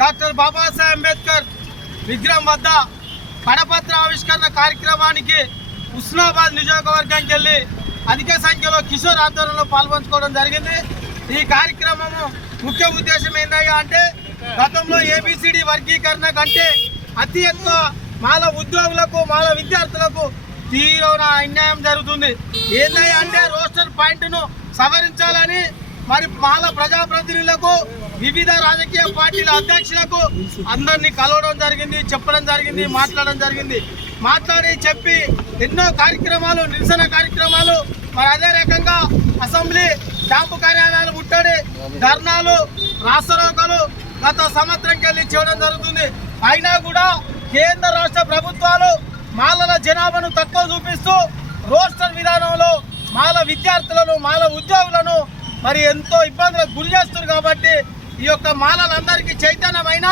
Doctor Babasaheb Ambedkar విగ్రహం వద్ద కరపత్ర ఆవిష్కరణ కార్యక్రమానికి హుస్నాబాద్ నియోజకవర్గానికి వెళ్ళి అధిక సంఖ్యలో కిషోర్ ఆధ్వర్యంలో పాల్పంచుకోవడం జరిగింది. ఈ కార్యక్రమము ముఖ్య ఉద్దేశం ఏంటయ్యా అంటే గతంలో ఏబిసిడి వర్గీకరణ కంటే అతి ఎక్కువ మాల ఉద్యోగులకు మాల విద్యార్థులకు తీవ్ర అన్యాయం జరుగుతుంది. ఏంటయ్యా అంటే రోస్టర్ పాయింట్ను సవరించాలని మరి మాల ప్రజాప్రతినిధులకు వివిధ రాజకీయ పార్టీల అధ్యక్షులకు అందరినీ కలవడం జరిగింది, చెప్పడం జరిగింది, మాట్లాడడం జరిగింది. మాట్లాడి చెప్పి ఎన్నో కార్యక్రమాలు, నిరసన కార్యక్రమాలు, మరి అదే రకంగా అసెంబ్లీ క్యాంపు కార్యాలయాలు ముట్టడి, ధర్నాలు, రాస్తారోకోలు గత సంవత్సరంకి వెళ్ళి చేయడం జరుగుతుంది. అయినా కూడా కేంద్ర రాష్ట్ర ప్రభుత్వాలు మాలల జనాభాను తక్కువ చూపిస్తూ రోస్టర్ విధానంలో మాల విద్యార్థులను, మాల ఉద్యోగులను మరి ఎంతో ఇబ్బందులకు గురి చేస్తున్నారు. కాబట్టి ఈ యొక్క మాలలందరికీ చైతన్యమైన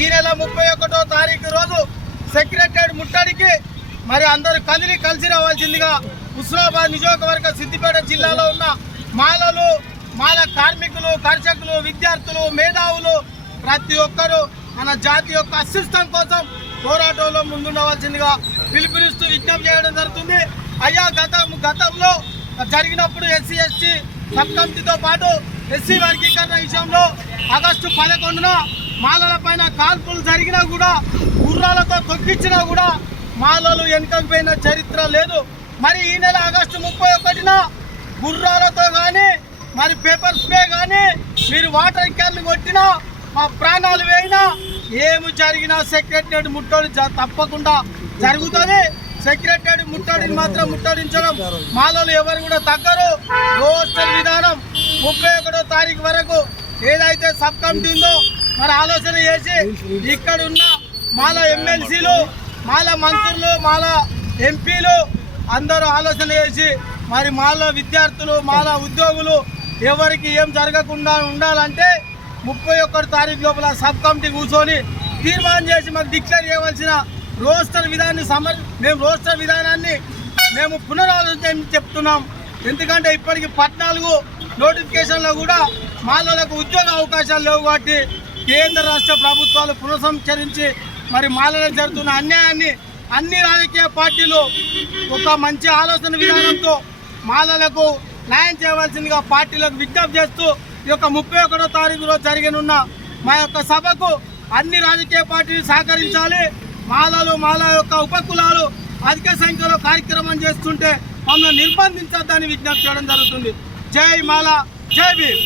ఈ నెల 31వ తారీఖు రోజు సెక్రటరీ ముట్టడికి మరి అందరూ కలిసి రావాల్సిందిగా హుస్నాబాద్ నియోజకవర్గ సిద్దిపేట జిల్లాలో ఉన్న మాలలు, మాల కార్మికులు, కర్షకులు, విద్యార్థులు, మేధావులు ప్రతి ఒక్కరూ మన జాతి యొక్క అస్తిత్వం కోసం పోరాటంలో ముందుండవలసిందిగా పిలుపునిస్తూ విజ్ఞప్తి చేయడం జరుగుతుంది. అయ్యా గతంలో జరిగినప్పుడు ఎస్సీ ఎస్టీ సబ్ కమిటీతో పాటు ఎస్సీ వర్గీకరణ విషయంలో ఆగస్టు 11న మాలల పైన కాల్పులు జరిగినా కూడా, గుర్రాలతో తొక్కించినా కూడా మాలలు వెనుకపోయిన చరిత్ర లేదు. మరి ఈ నెల ఆగస్టు 31న గుర్రాలతో కానీ, మరి పేపర్ స్ప్రే కానీ, మీరు వాటర్ క్యాన్లు కొట్టినా, మా ప్రాణాలు వేయినా, ఏమి జరిగినా సెక్రటరీ ముట్టడి తప్పకుండా జరుగుతుంది. సెక్రటరీ ముట్టడిని మాత్రం ముట్టడించడం మాలలు ఎవరు కూడా తగ్గరు. రోస్టర్ విధానం 31వ తారీఖు వరకు ఏదైతే సబ్ కమిటీ ఉందో మరి ఆలోచన చేసి ఇక్కడ ఉన్న మాల ఎమ్మెల్సీలు, మాల మంత్రులు, మాల ఎంపీలు అందరూ ఆలోచన చేసి మరి మాల విద్యార్థులు, మాల ఉద్యోగులు ఎవరికి ఏం జరగకుండా ఉండాలంటే 31వ తారీఖు లోపల సబ్ కమిటీ కూర్చొని తీర్మానం చేసి మాకు డిక్లేర్ చేయవలసిన రోస్టర్ విధానాన్ని మేము పునరాలోచన చెప్తున్నాం. ఎందుకంటే ఇప్పటికి 14 నోటిఫికేషన్లో కూడా మాలలకు ఉద్యోగ అవకాశాలు లేవు. కాబట్టి కేంద్ర రాష్ట్ర ప్రభుత్వాలు పునఃసంచరించి మరి మాలలకు జరుగుతున్న అన్యాయాన్ని అన్ని రాజకీయ పార్టీలు ఒక మంచి ఆలోచన విధానంతో మాలలకు న్యాయం చేయవలసిందిగా పార్టీలకు విజ్ఞప్తి చేస్తూ ఈ యొక్క 31వ తారీఖు రోజు జరగనున్న మా యొక్క సభకు అన్ని రాజకీయ పార్టీలు సహకరించాలి. మాలలు, మాల యొక్క ఉపకులాలు అధిక సంఖ్యలో కార్యక్రమం చేస్తుంటే మమ్మల్ని నిర్బంధించద్దని విజ్ఞప్తి చేయడం జరుగుతుంది. జై మాల, జై భీమ్.